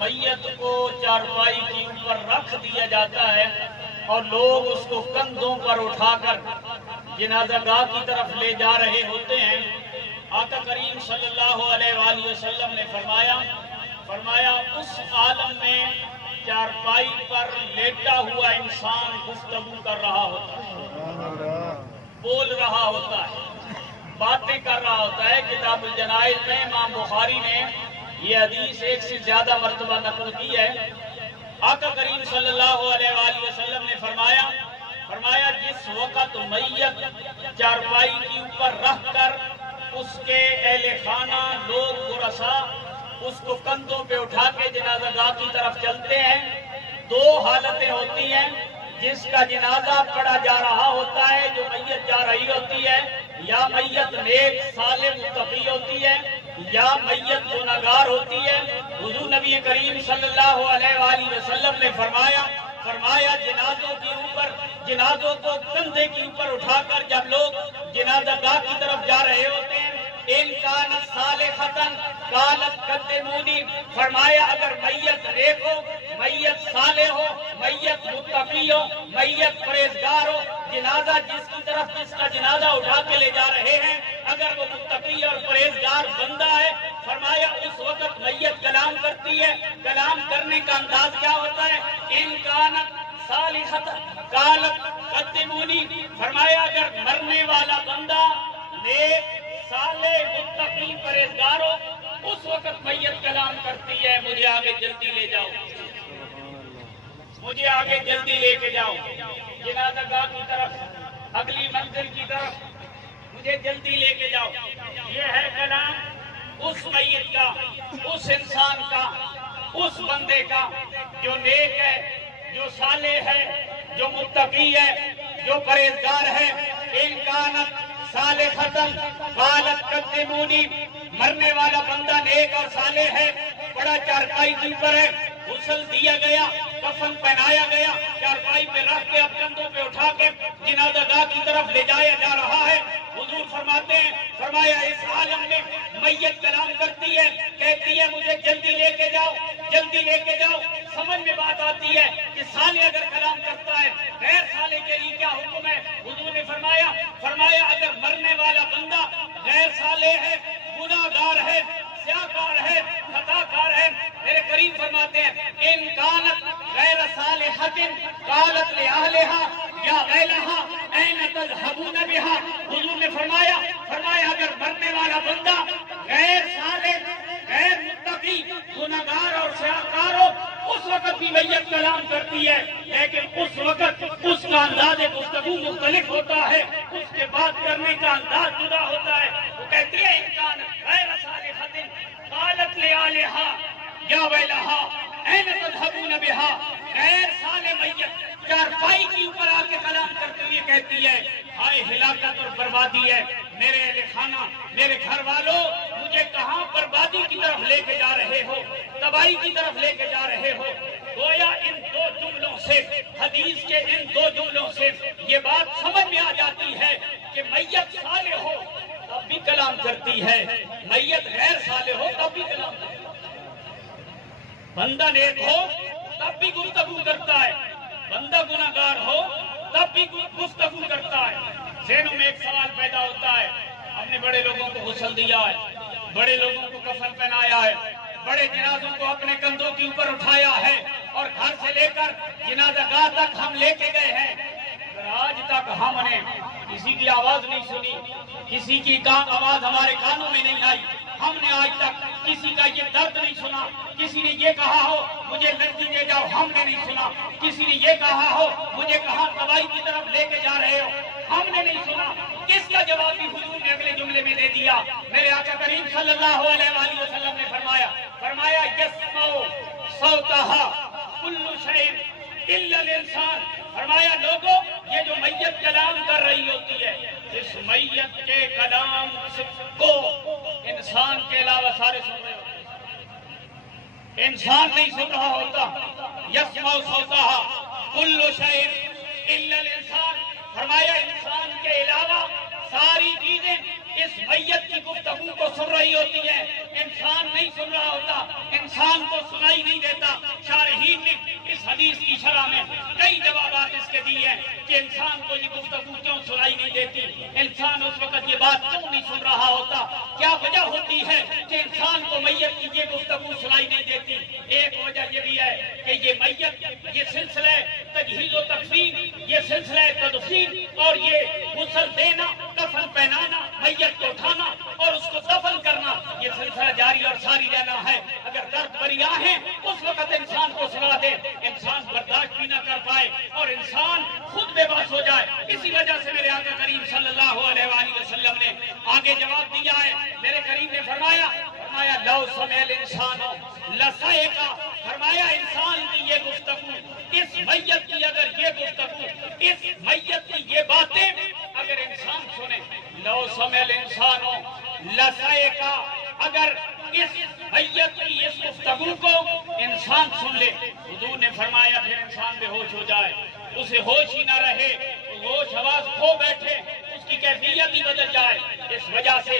میت کو چارپائی کے اوپر رکھ دیا جاتا ہے اور لوگ اس کو کندھوں پر اٹھا کر جنازہ گاہ کی طرف لے جا رہے ہوتے ہیں، آقا کریم صلی اللہ علیہ وآلہ وسلم نے فرمایا اس عالم میں چارپائی پر لیٹا ہوا انسان گفتگو کر رہا ہوتا ہے، بول رہا ہوتا ہے، باتیں کر رہا ہوتا ہے۔ کتاب الجنائز میں امام بخاری نے یہ حدیث ایک سے زیادہ مرتبہ نقل کی ہے۔ آقا کریم صلی اللہ علیہ وآلہ وسلم نے فرمایا جس وقت میت چارپائی کے اوپر رکھ کر اس کے اہل خانہ لوگ ورثا اس کو کندھوں پہ اٹھا کے جنازہ گاہ کی طرف چلتے ہیں، دو حالتیں ہوتی ہیں۔ جس کا جنازہ پڑھا جا رہا ہوتا ہے، جو میت جا رہی ہوتی ہے، یا میت نیک صالح متقی ہوتی ہے یا میت گنہگار ہوتی ہے۔ حضور نبی کریم صلی اللہ علیہ وآلہ وسلم نے فرمایا جنازوں کو کندھے کے اوپر اٹھا کر جب لوگ جنازہ گاہ کی طرف جا رہے ہوتے ہیں، ان کانت صالحۃ قالت قدمونی، فرمایا اگر میت نیک ہو، میت صالح ہو، میت متقی ہو، میت پرہیزگار ہو، جنازہ جس کا جنازہ اٹھا کے لے جا رہے ہیں اگر وہ متقی اور پرہیزگار بندہ ہے، فرمایا اس وقت میت کلام کرتی ہے۔ کلام کرنے کا انداز کیا ہوتا ہے؟ ان کانت صالحۃ قالت قدمونی، فرمایا اگر مرنے والا بندہ نیک صالح متقی پرہیزگار ہو، اس وقت میت کلام کرتی ہے، مجھے آگے جلدی لے جاؤ، مجھے آگے جلدی لے کے جاؤ جنازہ گاہ کی طرف، اگلی منزل کی طرف، مجھے جلدی لے کے جاؤ۔ یہ ہے کلام اس میت کا، اس انسان کا، اس بندے کا جو نیک ہے، جو صالح ہے، جو متقی ہے، جو پرہیزگار ہے۔ ان کانت صالحۃ قالت قدمونی، مرنے والا بندہ نیک اور صالح ہے، بڑا چارپائی کے اوپر ہے، غسل دیا گیا، کفن پہنایا گیا، چارپائی پہ رکھ کے اب کندھوں پہ اٹھا کے جنازہ گاہ کی طرف لے جایا جا رہا ہے۔ حضور فرماتے ہیں، فرمایا اس عالم میں میت کلام کرتی ہے، کہتی ہے مجھے جلدی لے کے جاؤ، جلدی لے کے جاؤ۔ سمجھ میں بات آتی ہے کہ صالح اگر کلام کرتا ہے، غیر صالح کے لیے کیا حکم ہے؟ حضور نے فرمایا اگر مرنے والا بندہ غیر صالح ہے، گناہگار ہے، سیاہکار ہے، خطاکار ہے، میرے کریم فرماتے ہیں ان کانت غیر صالحۃ قالت لأہلہا یا ویلہا این تذہبون بہا، حضور نے فرمایا اگر مرنے والا بندہ غیر صالح، غیر متقی، گنہگار اور سیاہکار ہو، اس وقت بھی میت کلام کرتی ہے، لیکن اس وقت اس کا انداز گفتگو مختلف ہوتا ہے، اس کے بات کرنے کا انداز جدا ہوتا ہے۔ وہ کہتی ہے انسان غیر صالحۃ قالت لأہلہا یا ویلہا این تذہبون بہا، غیر صالح میت چارپائی کے اوپر آ کے کلام کرتے ہوئے کہتی ہے ہائے ہلاکت اور بربادی ہے، میرے اہل خانہ، میرے گھر والوں، مجھے کہاں بربادی کی طرف لے کے جا رہے ہو، تباہی کی طرف لے کے جا رہے ہو۔ گویا ان دو جملوں سے، حدیث کے ان دو جملوں سے یہ بات سمجھ میں آ جاتی ہے کہ میت صالح ہو تب بھی کلام کرتی ہے، میت غیر صالح ہو تب بھی کلام کرتی ہے۔ بندہ نیک ہو تب بھی گفتگو کرتا ہے، بندہ گناہگار ہو تب بھی گفتگو کرتا ہے۔ ذہنوں میں ایک سوال پیدا ہوتا ہے، ہم نے بڑے لوگوں کو غسل دیا ہے، بڑے لوگوں کو کفن پہنایا ہے، بڑے جنازوں کو اپنے کندھوں کے اوپر اٹھایا ہے اور گھر سے لے کر جنازہ گاہ تک ہم لے کے گئے ہیں، اگر آج تک ہم نے کسی کی آواز نہیں سنی، کسی کی آواز ہمارے کانوں میں نہیں آئی، ہم نے آج تک کسی کا یہ درد نہیں سنا، کسی نے یہ کہا ہو مجھے لرزی دے جاؤ، ہم نے نہیں سنا، کسی نے یہ کہا ہو مجھے کہاں تباہی کی طرف لے کے جا رہے ہو، ہم نے نہیں سنا۔ کس کا جواب بھی حضور نے اگلے جملے میں دے دیا۔ میرے آقا کریم صلی اللہ علیہ وآلہ وسلم نے فرمایا یسمع صوتها کل شیء الا الانسان، فرمایا لوگوں یہ جو میت کلام کر رہی ہوتی ہے، اس میت کے کلام کو انسان کے علاوہ سارے سن رہے ہوتے ہیں، انسان نہیں سن رہا ہوتا۔ یسمع صوتها کل شیء الا الانسان، فرمایا انسان کے علاوہ ساری چیزیں اس میت کی گفتگو کو سن رہی ہوتی ہے، انسان نہیں سن رہا ہوتا، انسان کو سنائی نہیں دیتا۔ حدیث کی شرح میں کئی جوابات اس کے دیے ہیں کہ انسان کو یہ گفتگو کیوں سنائی نہیں دیتی، انسان اس وقت یہ بات کیوں نہیں سن رہا ہوتا، کیا وجہ ہوتی ہے کہ انسان کو میت کی یہ گفتگو سنائی نہیں دیتی۔ ایک وجہ یہ بھی ہے کہ یہ میت، یہ سلسلہ تجہیز و تکفین، یہ سلسلہ تدفین اور یہ غسل دینا، کفن پہنانا، میت کو اٹھانا اور اس کو دفن کرنا، یہ سلسلہ جاری اور ساری رہنا ہے۔ اگر درد بری آہیں اس وقت انسان کو سنا دے، انسان برداشت بھی نہ کر پائے اور انسان خود بے بس ہو جائے۔ اسی وجہ سے میرے آقا کریم صلی اللہ علیہ وآلہ وسلم نے آگے جواب دیا ہے۔ میرے کریم نے فرمایا لو سمع الانسان لصعق، فرمایا انسان کی یہ گفتگو، اس میت کی اگر یہ گفتگو، اس میت کی یہ باتیں اگر انسان سنے، لو سمع الانسان لصعق، اگر اس میت کی اس گفتگو کو انسان سن لے، حضور نے فرمایا پھر انسان بے ہوش ہو جائے، اسے ہوش ہی نہ رہے، ہوش حواس کھو بیٹھے، اس کی کیفیت ہی بدل جائے۔ اس وجہ سے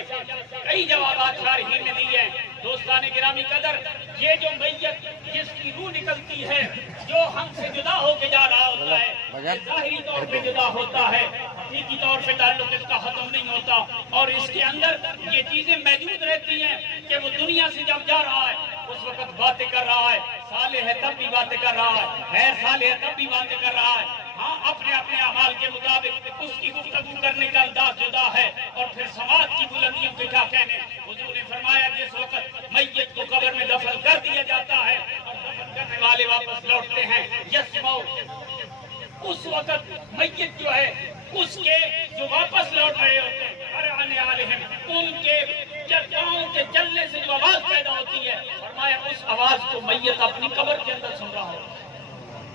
کئی جوابات شارحین نے دیے ہیں۔ دوستان گرامی قدر، یہ جو میت جس کی روح نکلتی ہے، جو ہم سے جدا ہو کے جا رہا ہوتا ہے، یہ ظاہری طور پہ جدا ہوتا ہے، حقیقی طور پہ تعلق اس کا ختم نہیں ہوتا، اور اس کے اندر یہ چیزیں موجود رہتی ہیں کہ وہ دنیا سے جب جا رہا ہے اس وقت باتیں کر رہا ہے، صالح ہے تب بھی باتیں کر رہا ہے، غیر صالح ہے تب بھی باتیں کر رہا ہے۔ ہاں، اپنے اپنے اعمال کے مطابق اس کی گفتگو کرنے کا انداز جدا ہے، اور پھر سماج کی بلندیوں کے کیا کہنے۔ حضور نے فرمایا جس وقت میت کو قبر میں دفن کر دیا جاتا ہے اور دفن کرنے والے واپس لوٹتے ہیں، یسمعو، اس وقت میت جو ہے اس کے جو واپس لوٹ رہے ہوتے ہیں، آنے والے ہیں، ان کے پاؤں کے چلنے سے جو آواز پیدا ہوتی ہے، فرمایا اس آواز کو میت اپنی قبر کے اندر سن رہا ہوتا ہے۔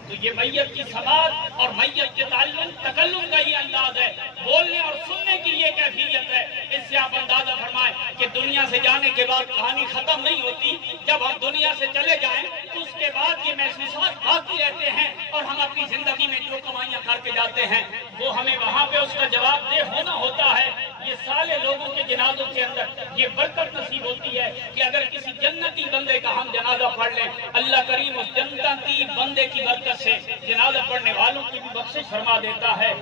تو یہ میت کی سماعت اور میت کے تکلم کا یہ انداز ہے، بولنے اور سننے کی یہ کیفیت ہے۔ اس سے آپ اندازہ فرمائیں کہ دنیا سے جانے کے بعد کہانی ختم نہیں ہوتی، جب ہم دنیا سے چلے جائیں اس کے بعد یہ محسوسات باقی رہتے ہیں، اور ہم اپنی زندگی میں جو کمائیاں کر کے جاتے ہیں وہ ہمیں وہاں پہ اس کا جواب دہ ہونا ہوتا ہے۔ یہ سارے لوگوں کے جنازوں کے اندر یہ برکت نصیب ہوتی ہے کہ اگر کسی جنتی بندے کا ہم جنازہ پڑھ لیں، اللہ کریم اس جنتی بندے کی برکت سے جنازہ پڑھنے والوں کی بھی بخشش فرما دیتا ہے۔